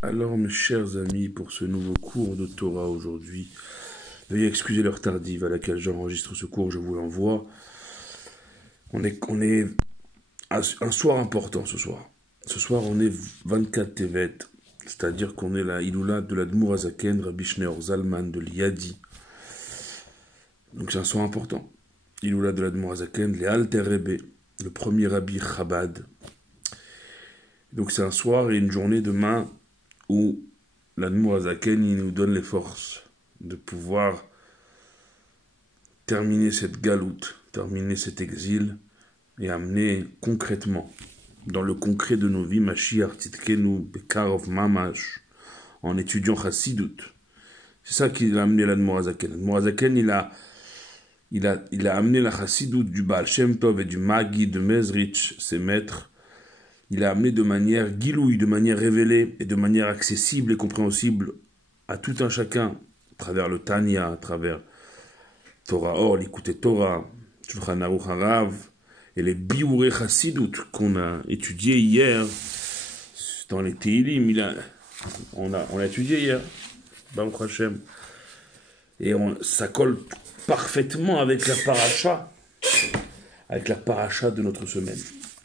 Alors, mes chers amis, pour ce nouveau cours de Torah aujourd'hui, veuillez excuser l'heure tardive à laquelle j'enregistre ce cours, je vous l'envoie. On est un soir important ce soir. Ce soir, on est 24 Tevet, c'est-à-dire qu'on est la Iloula de l'Admour Azaken, Rabbi Shneur Zalman de l'Iyadi. Donc c'est un soir important. Iloula de l'Admour Azaken, les Alter Rebbe, le premier Rabbi Chabad. Donc c'est un soir et une journée demain où l'Admour Azaken il nous donne les forces de pouvoir terminer cette galoute, terminer cet exil et amener concrètement, dans le concret de nos vies, Mashiach Tzidkenu Bekarov Mamash, en étudiant Chassidut. C'est ça qui a amené l'Admour Azaken. L'Admour Azaken, il a amené la Chassidut du Baal Shem Tov et du Magi de Mezrich, ses maîtres. Il a amené de manière guilouille, de manière révélée et de manière accessible et compréhensible à tout un chacun, à travers le Tanya, à travers Torah Or, l'écouter Torah, Shulchan Aruch Harav, et les Biurei Chassidut qu'on a étudié hier dans les Tehillim. On a étudié hier, Baruch Hashem. Et ça colle parfaitement avec la paracha de notre semaine,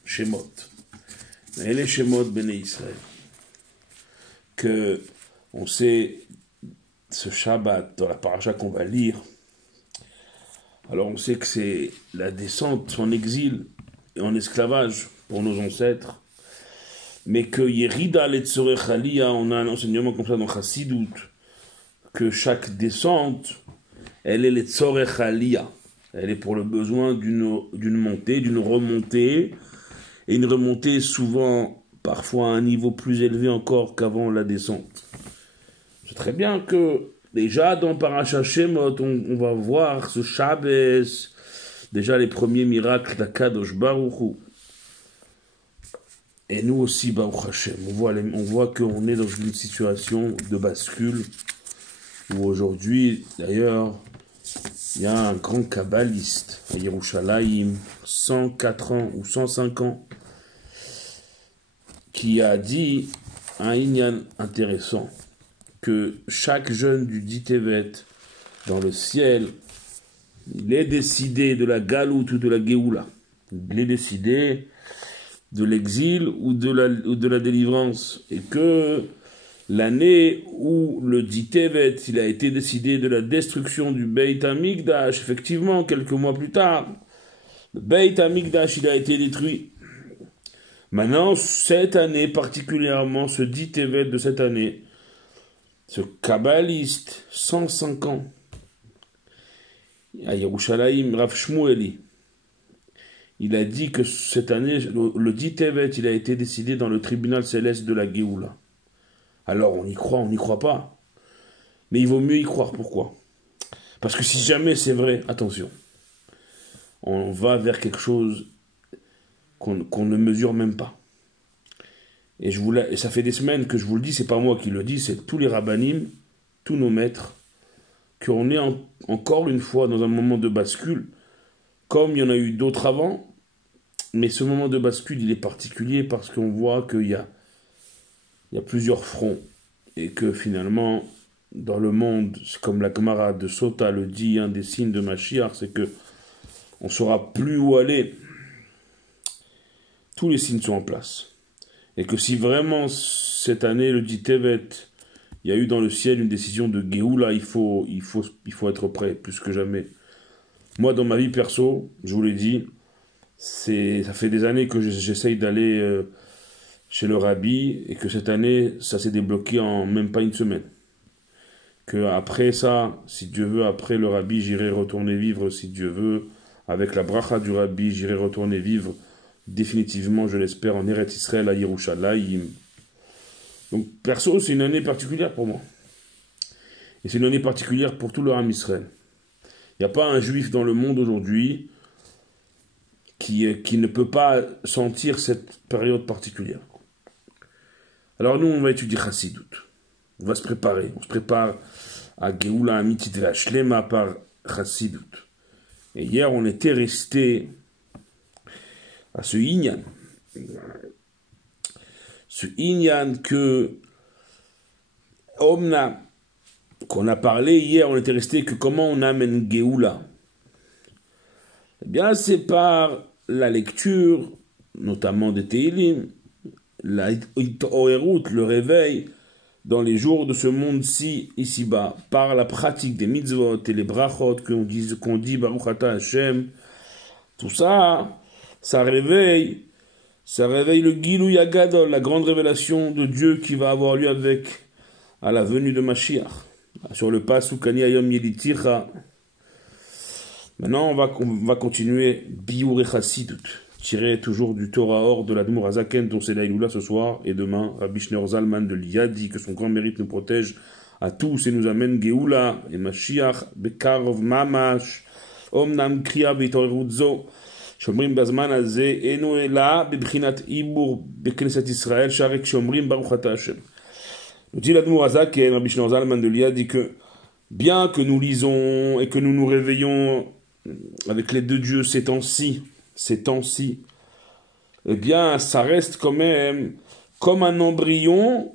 Shemot. Et les Shemot Bnei Israël, que on sait ce Shabbat dans la paracha qu'on va lire. Alors on sait que c'est la descente en exil et en esclavage pour nos ancêtres, mais que Yerida Letzorech Aliyah, on a un enseignement comme ça dans Chassidut, que chaque descente, elle est Letzorech Aliyah, elle est pour le besoin d'une montée, d'une remontée, et une remontée souvent, parfois à un niveau plus élevé encore qu'avant la descente. C'est très bien que déjà dans Parashat Shemot, on va voir ce Shabbos, déjà les premiers miracles d'Akadosh Baruch Hu. Et nous aussi, Baruch Hashem, on voit qu'on est dans une situation de bascule, où aujourd'hui, d'ailleurs, il y a un grand kabbaliste à Yerushalayim, 104 ans ou 105 ans, qui a dit un inyan intéressant, que chaque jeune du dit Tevet dans le ciel, il est décidé de la galoute ou de la Géoula. Il est décidé de l'exil ou de la délivrance. Et que l'année où le dit Tevet, il a été décidé de la destruction du Beit HaMikdash, effectivement, quelques mois plus tard, le Beit HaMikdash, il a été détruit. Maintenant, cette année particulièrement, ce dit Tevet de cette année, ce kabbaliste, 105 ans, à Yerushalayim, Rav Shmueli, il a dit que cette année, le dit Tevet, il a été décidé dans le tribunal céleste de la Géoula. Alors, on y croit, on n'y croit pas. Mais il vaut mieux y croire. Pourquoi? Parce que si jamais c'est vrai, attention, on va vers quelque chose qu'on ne mesure même pas. Et ça fait des semaines que je vous le dis, c'est pas moi qui le dis, c'est tous les rabbanim, tous nos maîtres, qu'on est encore une fois dans un moment de bascule, comme il y en a eu d'autres avant, mais ce moment de bascule, il est particulier parce qu'on voit qu'il y a plusieurs fronts, et que finalement, dans le monde, comme la Gemara de Sota le dit, un des signes de Mashiach, c'est que on ne saura plus où aller. Tous les signes sont en place. Et que si vraiment cette année, le dit Tevet, il y a eu dans le ciel une décision de Géoula, il faut être prêt, plus que jamais. Moi, dans ma vie perso, je vous l'ai dit, ça fait des années que j'essaye d'aller chez le Rabbi, et que cette année, ça s'est débloqué en même pas une semaine. Que après ça, si Dieu veut, après le Rabbi, j'irai retourner vivre, si Dieu veut, avec la bracha du Rabbi, j'irai retourner vivre définitivement, je l'espère, en Eretz Israël à Yerushalayim. Donc, perso, c'est une année particulière pour moi. Et c'est une année particulière pour tout le Ham Israël. Il n'y a pas un juif dans le monde aujourd'hui qui ne peut pas sentir cette période particulière. Alors nous, on va étudier Chassidut. On va se préparer. On se prépare à Géoula Amitit Ve'Ashlema par Chassidut. Et hier, on était resté à ce inyan que Omna, qu'on a parlé hier, on était resté que comment on amène Géoula. Eh bien, c'est par la lecture, notamment des Teilim, la Oerut, le réveil, dans les jours de ce monde-ci, ici-bas, par la pratique des mitzvot et les brachot qu'on dit Baruch Ata Hashem, tout ça, ça réveille le Gilui Agadol, la grande révélation de Dieu qui va avoir lieu à la venue de Mashiach. Sur le Pasuk Ani Ayom Yeliticha. Maintenant, on va continuer Biur et Chassidut, tiré toujours du Torah Or de l'Admour Azaken, dont c'est l'Aïloula ce soir et demain. Rabbi Shneur Zalman de Liadi, que son grand mérite nous protège à tous et nous amène Géoula et Mashiach, Bekarov Mamash, Omnam Kriya Beitorerut Zo, Shomrim Bazman Azeh, Eno Ela, Bebchinat Ibur, Bekneset Israël, Sharek Shomrim Baruch Ata Hashem. Nous dit l'Admour Azaken, Rabbi Shneur Zalman de Liadi, que bien que nous lisons et que nous nous réveillons avec les deux dieux ces temps-ci, eh bien, ça reste quand même comme un embryon.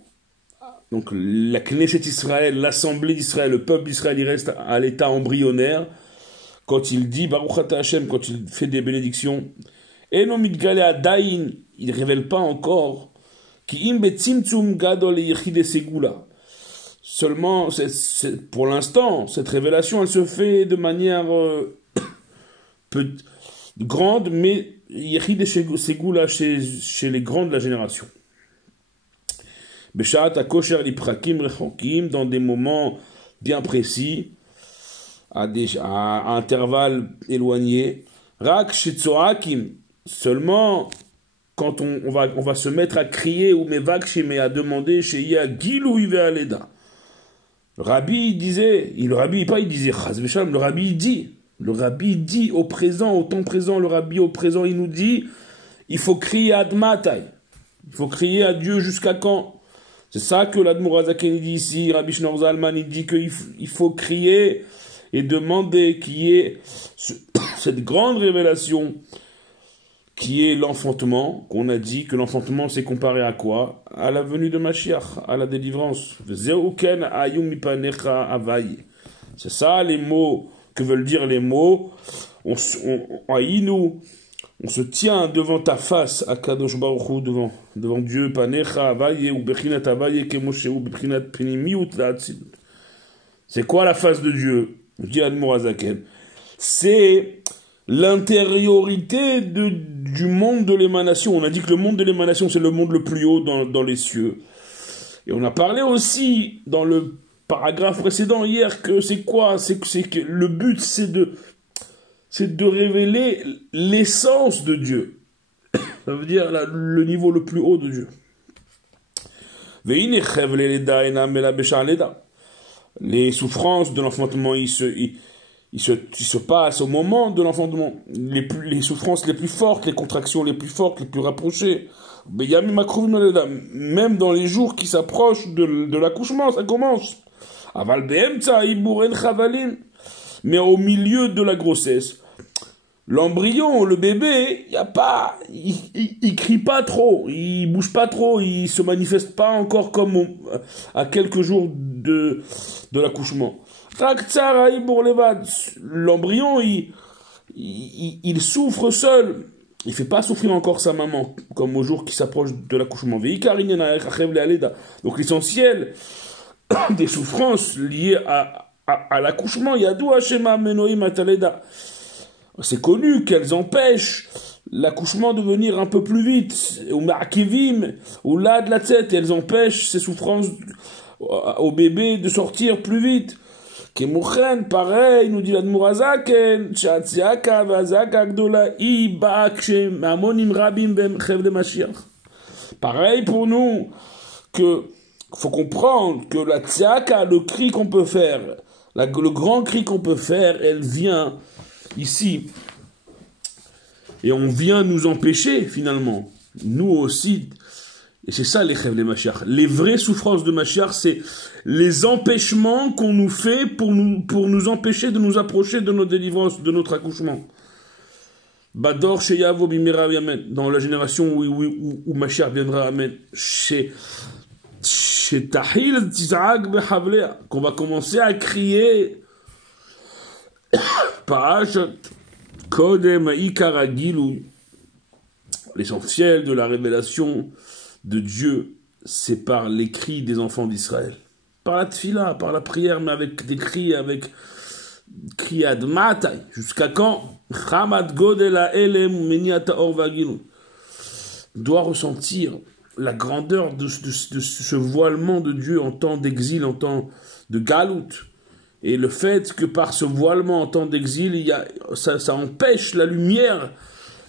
Donc, la Knesset Israël, l'Assemblée d'Israël, le peuple d'Israël, il reste à l'état embryonnaire. Quand il dit Baruch Ata Hashem, quand il fait des bénédictions, et non mitgale adayin, il ne révèle pas encore, ki im betzimtzum gadol yechide segula. Seulement, pour l'instant, cette révélation, elle se fait de manière grande, mais Yechid Segula chez les grands de la génération. Beshat Akosher Liprakim Rechokim, dans des moments bien précis, à intervalles éloignés. Rak Shitzoakim, seulement quand on va se mettre à crier ou Mevakshim et à demander chez Ya Gilou Ive Aleda. Le rabbi disait, le rabbi dit au présent, au temps présent, le rabbi au présent, il nous dit, il faut crier Admatai, il faut crier à Dieu jusqu'à quand? C'est ça que l'Admour Azaken dit ici, Rabbi Shneur Zalman, il dit qu'il faut crier et demander qu'il y ait cette grande révélation qui est l'enfantement, qu'on a dit que l'enfantement c'est comparé à quoi? À la venue de Mashiach, à la délivrance. C'est ça les mots, que veulent dire les mots. On se tient devant ta face, à Kadosh Baruch Hu, devant Dieu, Panecha Avaye, ou Bechinat Avaye, Kemoshe, ou Bechinat Penimiut, c'est quoi la face de Dieu? Dit Admour Azaken. C'est l'intériorité du monde de l'émanation. On a dit que le monde de l'émanation, c'est le monde le plus haut dans les cieux. Et on a parlé aussi, dans le paragraphe précédent hier, que c'est quoi? C'est que le but, c'est de révéler l'essence de Dieu. Ça veut dire le niveau le plus haut de Dieu. Les souffrances de l'enfantement, il se passe au moment de l'enfantement. Les souffrances les plus fortes, les contractions les plus fortes, les plus rapprochées. Même dans les jours qui s'approchent de l'accouchement, ça commence. Mais au milieu de la grossesse, l'embryon, le bébé, il crie pas trop, il bouge pas trop, il se manifeste pas encore comme à quelques jours de l'accouchement. L'embryon, il souffre seul. Il fait pas souffrir encore sa maman, comme au jour qui s'approche de l'accouchement. Donc l'essentiel des souffrances liées à l'accouchement, c'est connu qu'elles empêchent l'accouchement de venir un peu plus vite, ou là de la tête, elles empêchent ces souffrances au bébé de sortir plus vite. Pareil, nous dit l'Admour Azaken, pareil pour nous, que faut comprendre que la tsiaka, le cri qu'on peut faire, le grand cri qu'on peut faire, elle vient ici. Et on vient nous empêcher, finalement, nous aussi. Et c'est ça les Chev de Mashiach. Les vraies souffrances de Mashiach, c'est les empêchements qu'on nous fait pour nous empêcher de nous approcher de notre délivrance, de notre accouchement. Bador Sheyavo Bimera Yamen, dans la génération où Mashiach viendra, Amen. qu'on va commencer à crier Parashat Kodem Ikar Gilui. L'essentiel de la révélation de Dieu, c'est par les cris des enfants d'Israël. Par la tfila, par la prière, mais avec des cris, avec kriyad matai. Jusqu'à quand? Chamad Godela Elem Meniata Orvagilui. On doit ressentir la grandeur de ce voilement de Dieu en temps d'exil, en temps de galout. Et le fait que par ce voilement en temps d'exil, ça empêche la lumière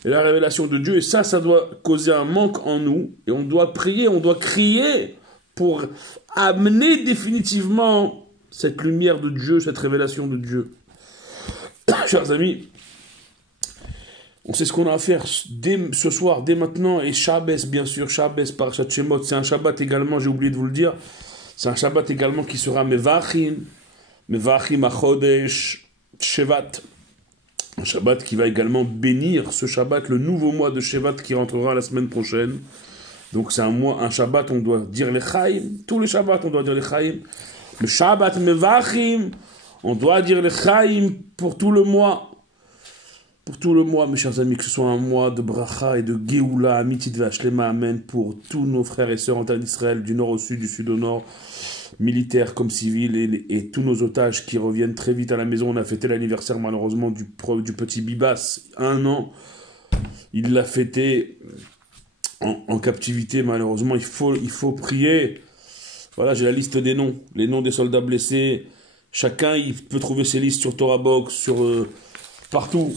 et la révélation de Dieu. Et ça doit causer un manque en nous. Et on doit prier, on doit crier pour amener définitivement cette lumière de Dieu, cette révélation de Dieu. Chers amis, on sait ce qu'on a à faire dès ce soir, dès maintenant, et Shabbos, bien sûr, Shabbos, Parashat Shemot, c'est un Shabbat également, j'ai oublié de vous le dire, c'est un Shabbat également qui sera Mevachim Achodesh Shevat, un Shabbat qui va également bénir ce Shabbat, le nouveau mois de Shevat qui rentrera la semaine prochaine. Donc c'est un Shabbat, on doit dire les Chaim, tous les Shabbats on doit dire les Chaim, le Shabbat Mevachim, on doit dire les Chaim pour tout le mois. Pour tout le mois, mes chers amis, que ce soit un mois de bracha et de Géoula, Amitit Vashlema, Amen, pour tous nos frères et sœurs en terre d'Israël, du nord au sud, du sud au nord, militaires comme civils, et tous nos otages qui reviennent très vite à la maison. On a fêté l'anniversaire malheureusement du petit Bibas, 1 an. Il l'a fêté en captivité, malheureusement. Il faut prier. Voilà, j'ai la liste des noms, les noms des soldats blessés. Chacun, il peut trouver ses listes sur Torah Box, sur partout.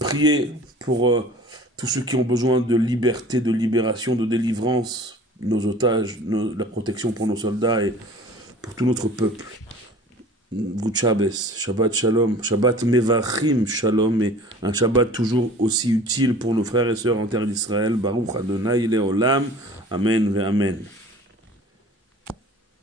Priez pour tous ceux qui ont besoin de liberté, de libération, de délivrance, nos otages, la protection pour nos soldats et pour tout notre peuple. Good Shabbos, Shabbat Shalom, Shabbat Mevachim Shalom, et un Shabbat toujours aussi utile pour nos frères et sœurs en terre d'Israël. Baruch Adonai Leolam, Amen ve Amen.